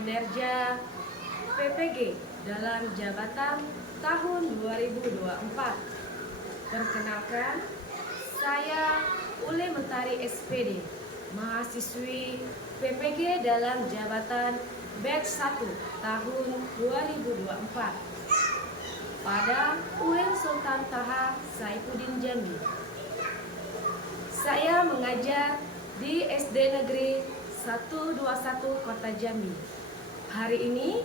kinerja PPG dalam jabatan tahun 2024. Perkenalkan, saya Ule Mentari SPD, mahasiswi PPG dalam jabatan batch 1 tahun 2024 pada UIN Sultan Taha Saifuddin Jambi. Saya mengajar di SD Negeri 121 Kota Jambi. Hari ini,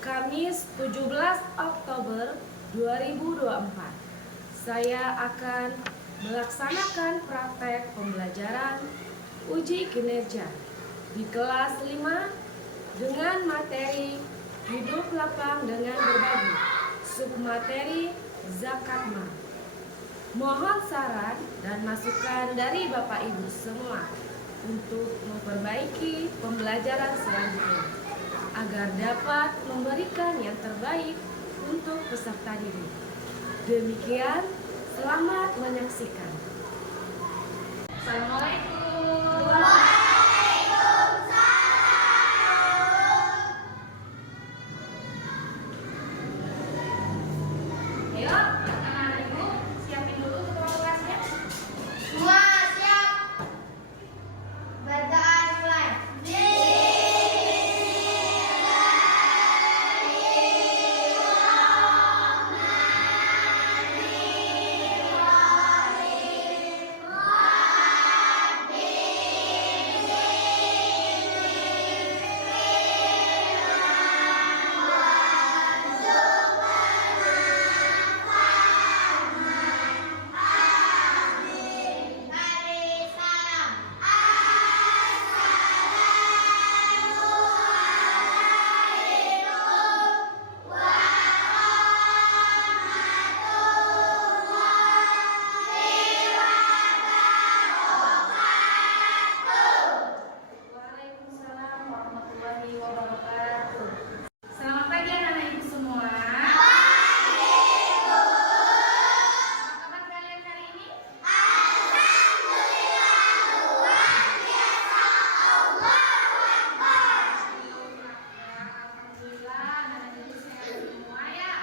Kamis 17 Oktober 2024, saya akan melaksanakan praktek pembelajaran uji kinerja di kelas 5 dengan materi hidup lapang dengan berbagi, submateri zakat mal. Mohon saran dan masukan dari Bapak Ibu semua untuk memperbaiki pembelajaran selanjutnya agar dapat memberikan yang terbaik untuk peserta didik. Demikian, selamat menyaksikan. Assalamualaikum. Ayo, anak-anak ibu, siapin dulu ketua kelasnya. Semua siap. Bacaan mulai. Waalaikumsalam warahmatullahi wabarakatuh. Selamat pagi anak-anak ibu semua. Apa kabar kalian hari ini? Alhamdulillah, anak-anak ibu sehat semua ya.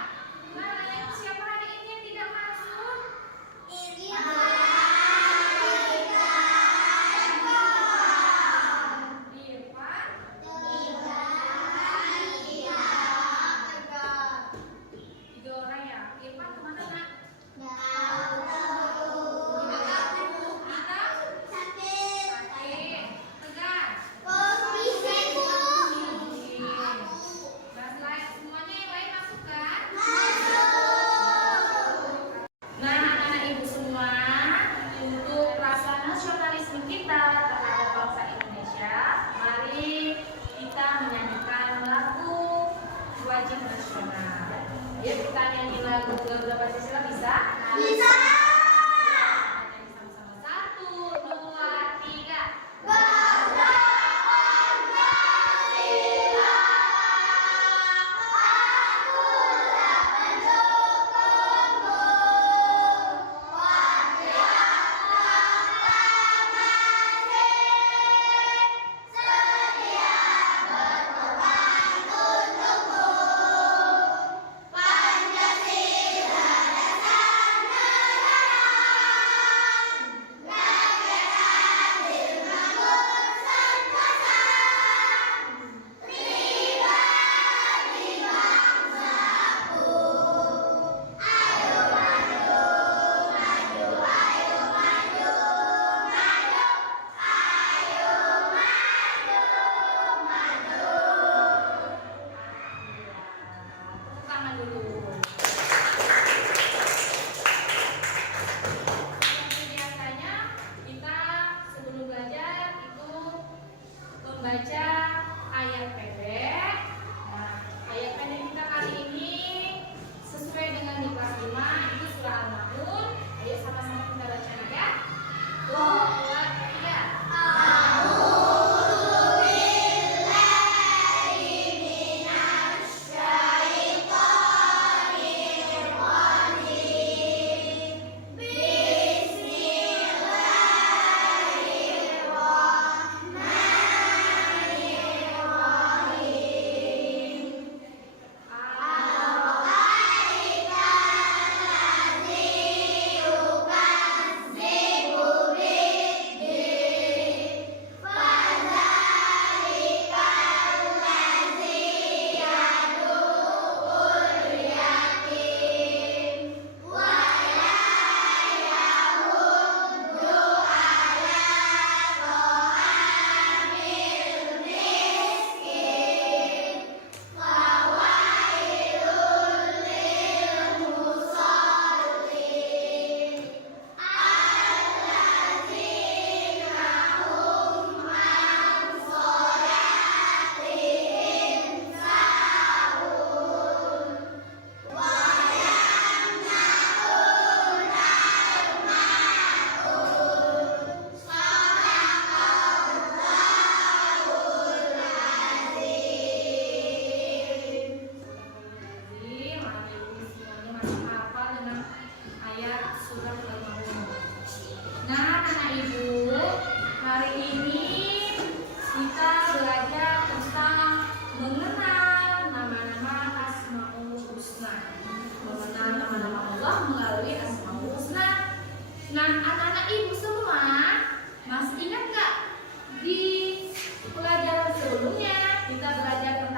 Gimana anak ibu, siapa hari ini yang tidak masuk? Irfan. Tiga orang ya. Irfan kemana nak? Sakit. Tegar. Kelas lain semuanya yang lain masuk kan? Nah, anak-anak ibu semua, untuk rasa nasionalisme kita terhadap bangsa Indonesia, mari kita menyanyikan lagu wajib nasional. Ya, kita nyanyi lagu Garuda Pancasila bisa? Bisa. Nyanyi sama-sama. 1, 2, 3. Pancasila dasar negara.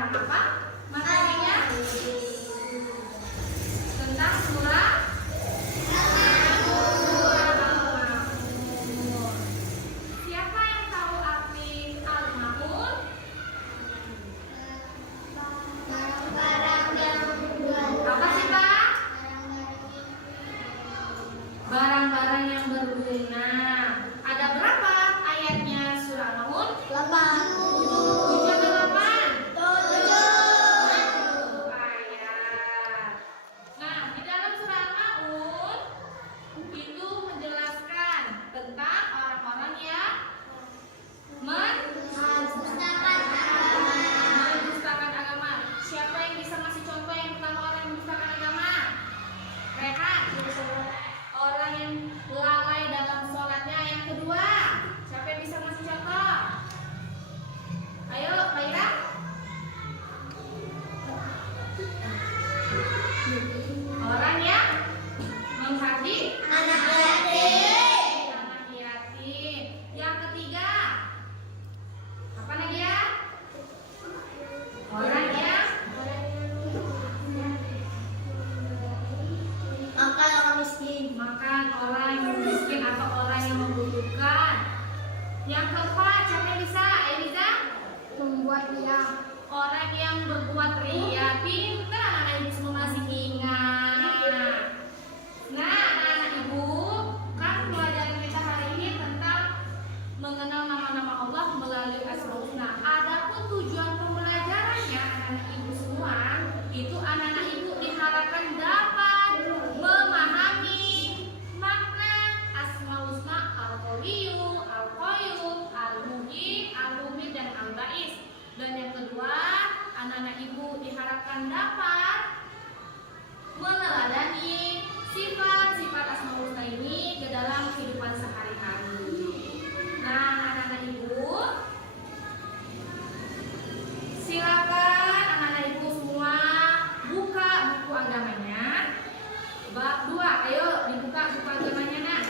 tentang apa? Materinya tentang surah Al-Ma'un. Siapa yang tahu arti Al-Ma'un? Apa sih Pak? Barang-barang yang berguna. Ada berapa ayatnya surah Al-Ma'un? 7 atau 8? 7 ayat. Nah, di dalam surah Al-Ma'un itu menjelaskan tentang orang-orang yang mendustakan agama. Siapa yang bisa ngasih contoh yang pertama orang yang mendustakan agama? Rehan. Orang yang lalai dalam sholatnya. Yang kedua, siapa yang bisa ngasih contoh? Ayo, Pak Ira. Orang yang menghaji anak yatim. Yang ketiga, apa lagi ya? Orang yang makan orang yang miskin atau orang yang membutuhkan. Yang keempat, siapa yang bisa? Eliza? Orang yang berbuat ria. Pintar anak ibu semua masih ingat. Nah, anak ibu, kan pelajaran kita hari ini tentang mengenal nama-nama Allah melalui Asmaul Husna. Adapun tujuan pembelajarannya anak ibu semua, itu anak ibu diharapkan dapat memahami makna Asmaul Husna Al-Qawiyyu, Al-Qayyum, Al-Muhyi, Al-Mumit, dan Al-Ba'is. Dan yang kedua, anak-anak ibu diharapkan dapat meneladani sifat-sifat Asmaul Husna ini ke dalam kehidupan sehari-hari. Nah, anak-anak ibu, silakan anak-anak ibu semua buka buku agamanya. Bab 2, ayo dibuka buku agamanya, Nak.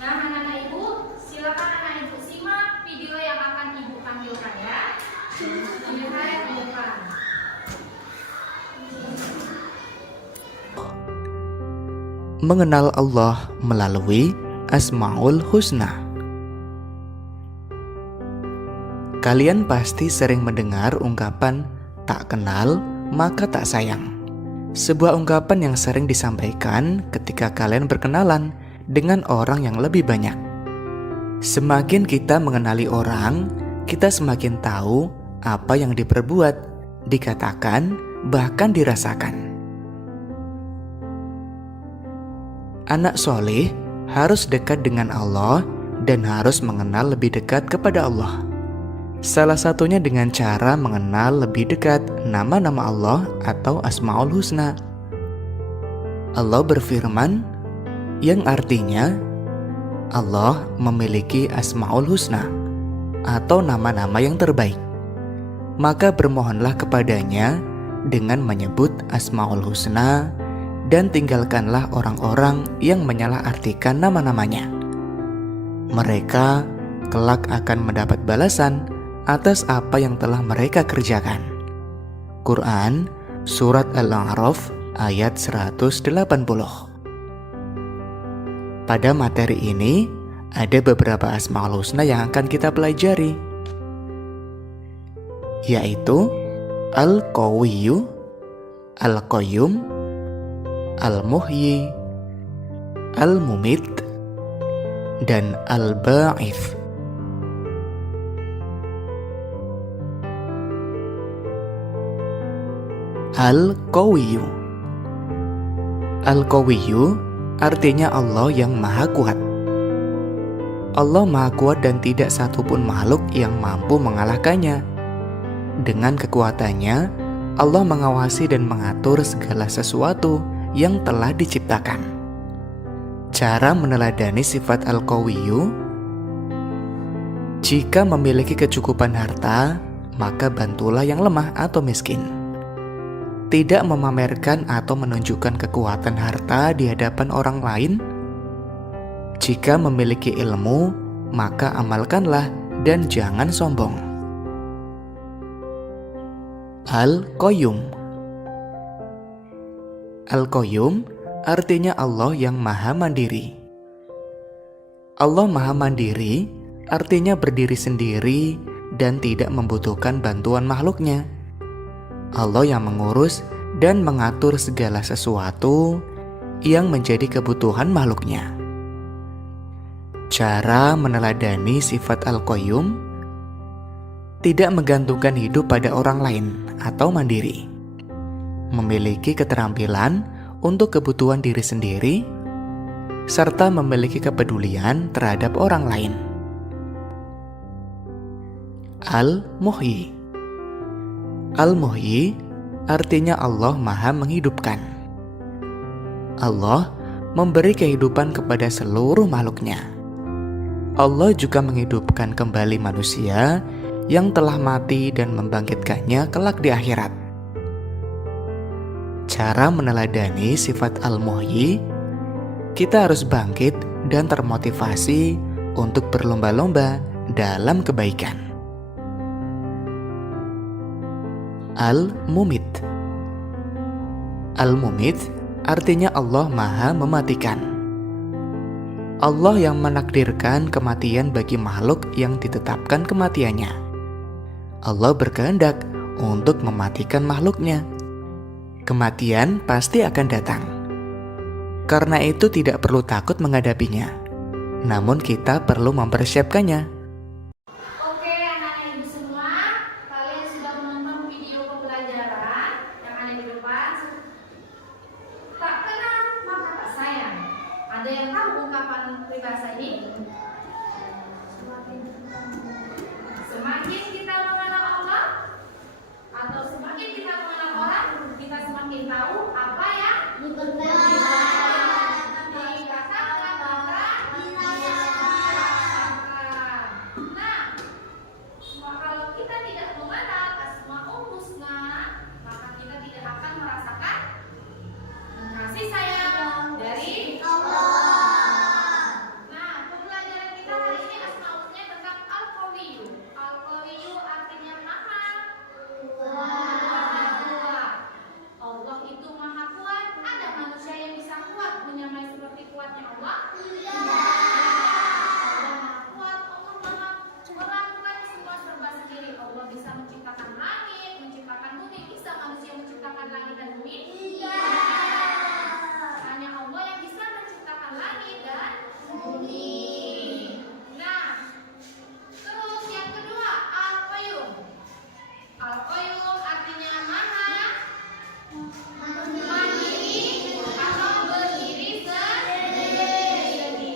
Nah, anak-anak ibu, silakan anak ibu simak video yang akan ibu tampilkan ya. Lihat di depan. Mengenal Allah melalui Asmaul Husna. Kalian pasti sering mendengar ungkapan tak kenal maka tak sayang. Sebuah ungkapan yang sering disampaikan ketika kalian berkenalan dengan orang yang lebih banyak. Semakin kita mengenali orang, kita semakin tahu apa yang diperbuat, dikatakan, bahkan dirasakan. Anak soleh harus dekat dengan Allah dan harus mengenal lebih dekat kepada Allah. Salah satunya dengan cara mengenal lebih dekat nama-nama Allah atau Asmaul Husna. Allah berfirman, yang artinya Allah memiliki Asmaul Husna atau nama-nama yang terbaik. Maka bermohonlah kepadanya dengan menyebut Asmaul Husna dan tinggalkanlah orang-orang yang menyalahartikan nama-namanya. Mereka kelak akan mendapat balasan atas apa yang telah mereka kerjakan. Quran Surat Al-A'raf ayat 180. Pada materi ini ada beberapa Asmaul Husna yang akan kita pelajari, yaitu Al-Qawiyyu, Al-Qayyum, Al-Muhyi, Al-Mumit, dan Al-Ba'its. Al-Qawiyyu. Al-Qawiyyu artinya Allah yang maha kuat. Allah maha kuat dan tidak satupun makhluk yang mampu mengalahkannya. Dengan kekuatannya, Allah mengawasi dan mengatur segala sesuatu yang telah diciptakan. Cara meneladani sifat Al-Qawiyyu: jika memiliki kecukupan harta, maka bantulah yang lemah atau miskin. tidak memamerkan atau menunjukkan kekuatan harta di hadapan orang lain. Jika memiliki ilmu, maka amalkanlah dan jangan sombong. Al-Qayyum. Al-Qayyum artinya Allah yang Maha Mandiri. Allah Maha Mandiri artinya berdiri sendiri dan tidak membutuhkan bantuan makhluknya. Allah yang mengurus dan mengatur segala sesuatu yang menjadi kebutuhan makhluknya. Cara meneladani sifat Al-Qayyum: tidak menggantungkan hidup pada orang lain atau mandiri, memiliki keterampilan untuk kebutuhan diri sendiri, serta memiliki kepedulian terhadap orang lain. Al-Muhyi. Al-Muhyi artinya Allah Maha Menghidupkan. Allah memberi kehidupan kepada seluruh makhluknya. Allah juga menghidupkan kembali manusia yang telah mati dan membangkitkannya kelak di akhirat. Cara meneladani sifat Al-Muhyi: kita harus bangkit dan termotivasi untuk berlomba-lomba dalam kebaikan. Al-Mumit. Al-Mumit artinya Allah Maha Mematikan. Allah yang menakdirkan kematian bagi makhluk yang ditetapkan kematiannya. Allah berkehendak untuk mematikan makhluknya. Kematian pasti akan datang. Karena itu tidak perlu takut menghadapinya. Namun kita perlu mempersiapkannya. Oke, anak-anak ibu semua, kalian sudah menonton video pembelajaran yang ada di depan. Tak kenal maka tak sayang. Ada yang tahu ungkapan peribahasa ini? Semakin kita mengenal Allah atau semakin kita mengenal orang, kita semakin tahu apa yang dikatakan bahkan dirasakan. Nah, kalau kita tidak mengenal Asmaul Husna, maka kita tidak akan merasakan kasih sayang dari Allah. Nah, pembelajaran kita hari ini asmaulnya tentang Al-Qawiyyu. Al-Qawiyyu artinya maha kuat. Allah itu maha kuat. Ada manusia yang bisa kuat menyamai seperti kuatnya Allah? Allah maha kuat. Allah maha melakukan semua serba sendiri. Allah bisa menciptakan langit, menciptakan bumi. Bisa manusia menciptakan langit dan bumi? Hanya Allah yang bisa menciptakan langit dan bumi. Nah, terus yang kedua, Al-Qayyum. Al-Qayyum artinya maha mandiri atau berdiri sendiri.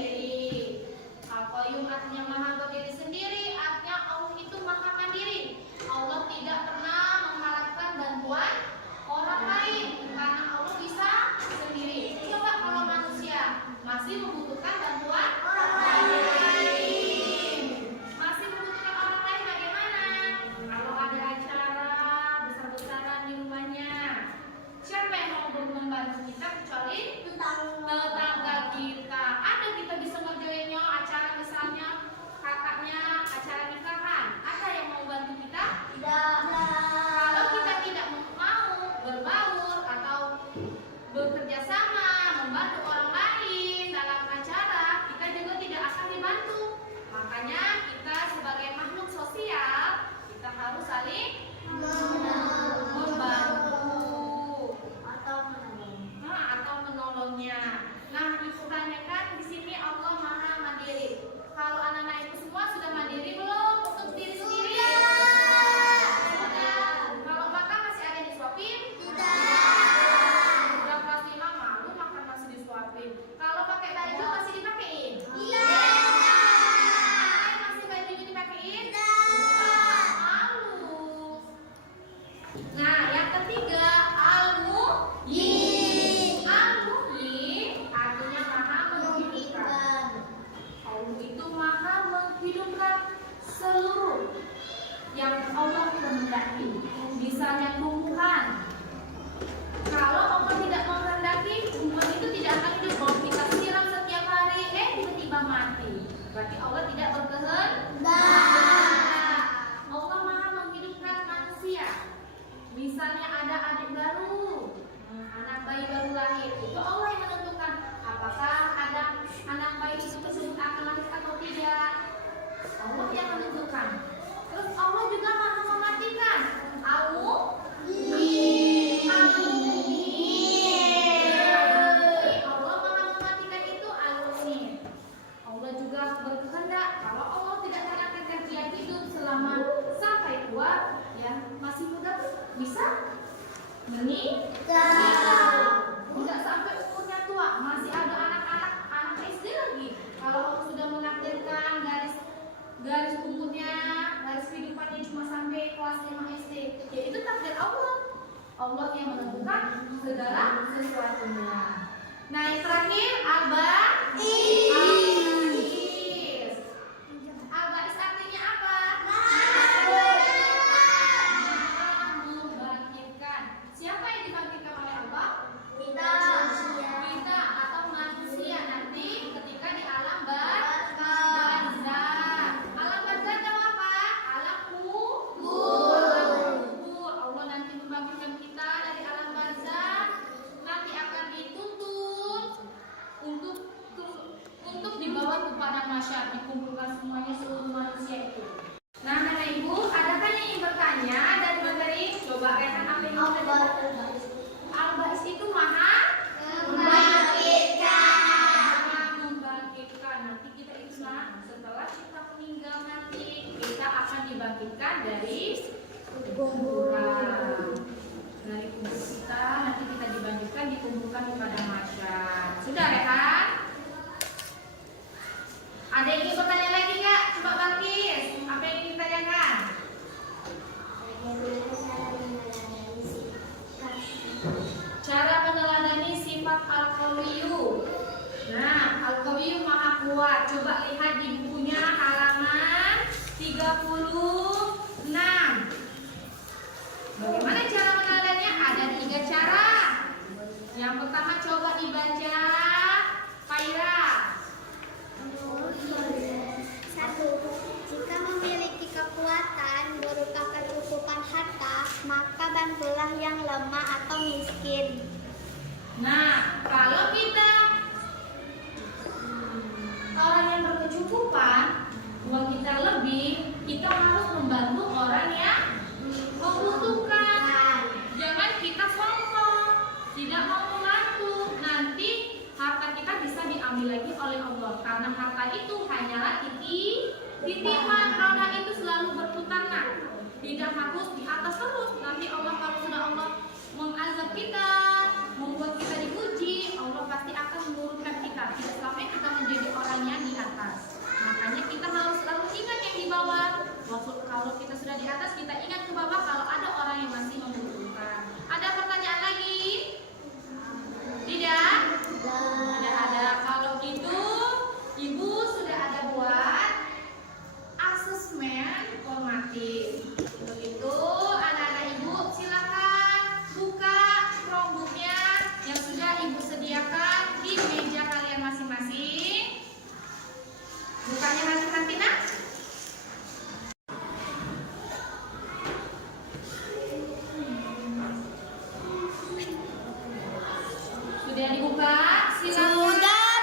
Al-Qayyum artinya maha berdiri sendiri, artinya Allah itu maha mandiri. Allah tidak pernah mengharapkan bantuan orang lain karena Allah bisa sendiri. Coba kalau manusia masih membutuhkan bantuan orang lain, masih membutuhkan orang lain, bagaimana? Kalau ada acara besar-besaran di rumahnya, siapa yang mau membantu kita kecuali tetangga kita? Ada kita bisa ngerjainnya acara, misalnya kakaknya acara nikahan, ada yang mau bantu kita? Tidak. Kalau kita tidak mau berbaur atau bekerja sama membantu orang lain dalam acara, Allah yang menentukan segala sesuatunya. Nah, yang terakhir Al-Ba'is. Al-Ba'is artinya apa? Membangkitkan. Siapa yang dibangkitkan oleh Allah? Kita atau manusia nanti ketika di alam barzakh. Alam barzakh itu apa? Alam kubur. Allah nanti membangkitkan kita dari alam barzakh, nanti akan dituntut untuk dibawa ke padang mahsyar, dikumpulkan semuanya seluruh manusia itu. Nah, anak ibu, adakah yang ingin bertanya dari materi? Coba rekan apa yang ingin bertanya? Al-Ba'is itu maha membangkitkan. Nanti kita ingat setelah kita meninggal nanti kita akan dibangkitkan dari kuburan. Dari kubur kita nanti kita dibangkitkan, dikumpulkan di padang mahsyar. Sudah rekan? Ada yang ingin bertanya lagi nggak? Coba Balkis, apa yang ingin ditanyakan? Cara meneladani sifat Al-Qawiyyu. Nah, Al-Qawiyyu maha kuat. Coba lihat di bukunya halaman 36. Bagaimana cara meneladaninya? Ada 3 cara. Yang pertama coba dibaca, Faira. 1. Jika memiliki kekuatan berupa kecukupan harta, maka bantulah yang lemah atau miskin. Nah, kalau kita orang yang berkecukupan, uang kita lebih, kita harus membantu orang yang membutuhkan. Jangan kita sombong, tidak mau membantu. Nanti harta kita bisa diambil lagi oleh Allah. Karena harta itu hanyalah titipan. Roda itu selalu berputar, nah. Tidak harus di atas terus. Nanti Allah kalau sudah Allah mengazab kita, membuat kita diuji, Allah pasti akan menurunkan kita. Tidak sampai kita menjadi orang yang di atas. Makanya kita harus selalu ingat yang di bawah. Maksud kalau kita sudah di atas, kita ingat ke bawah kalau ada orang yang masih membutuhkan. Ada pertanyaan lagi? Tidak? Tidak ada. Kalau gitu, Ibu sudah ada buat asesmen formatif. Untuk itu, anak-anak Ibu silakan buka Chromebook-nya yang sudah Ibu sediakan di meja kalian masing-masing. Bukanya hati-hati, nak. Sudah dibuka? Silakan.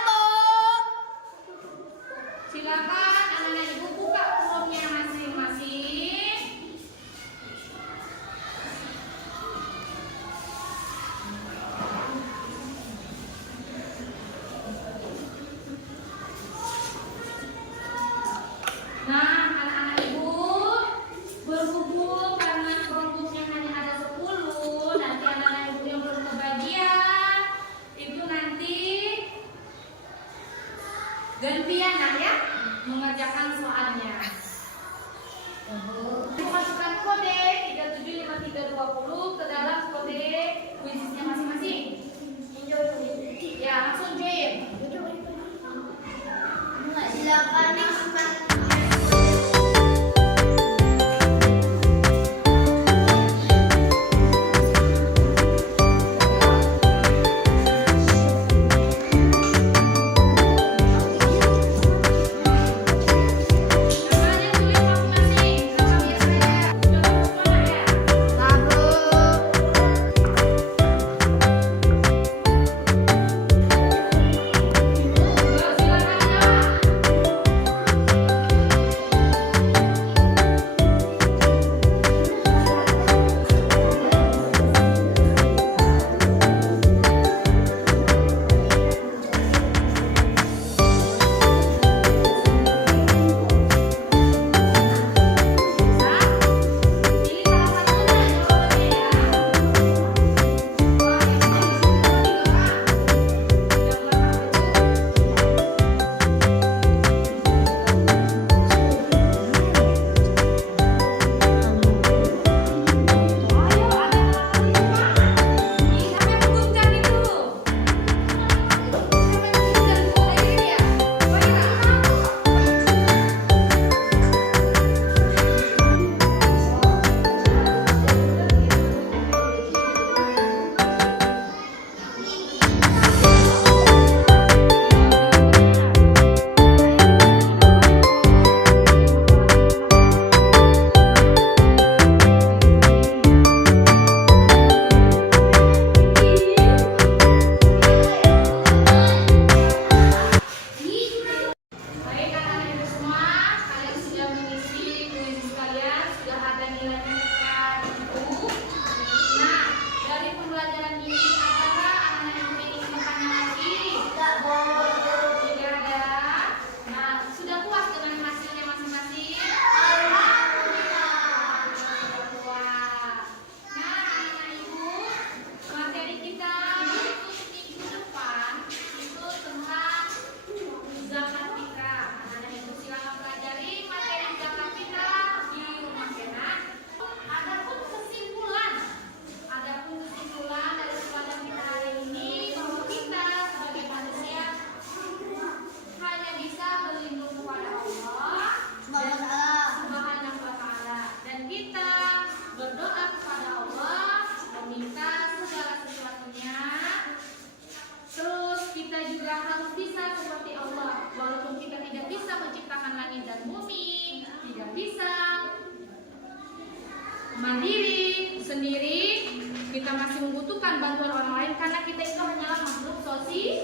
Silakan anak-anak Ibu buka Chromebook-nya masing-masing. Nah, anak-anak Ibu, berhubung karena Chromebook-nya hanya ada 10, nanti anak-anak Ibu yang belum kebagian itu nanti gantian lah ya mengerjakan soalnya. Masukkan kode 375320 ke dalam kode kuisnya masing-masing. Ya, langsung join. Silakan. membutuhkan bantuan orang lain karena kita itu hanyalah makhluk sosial.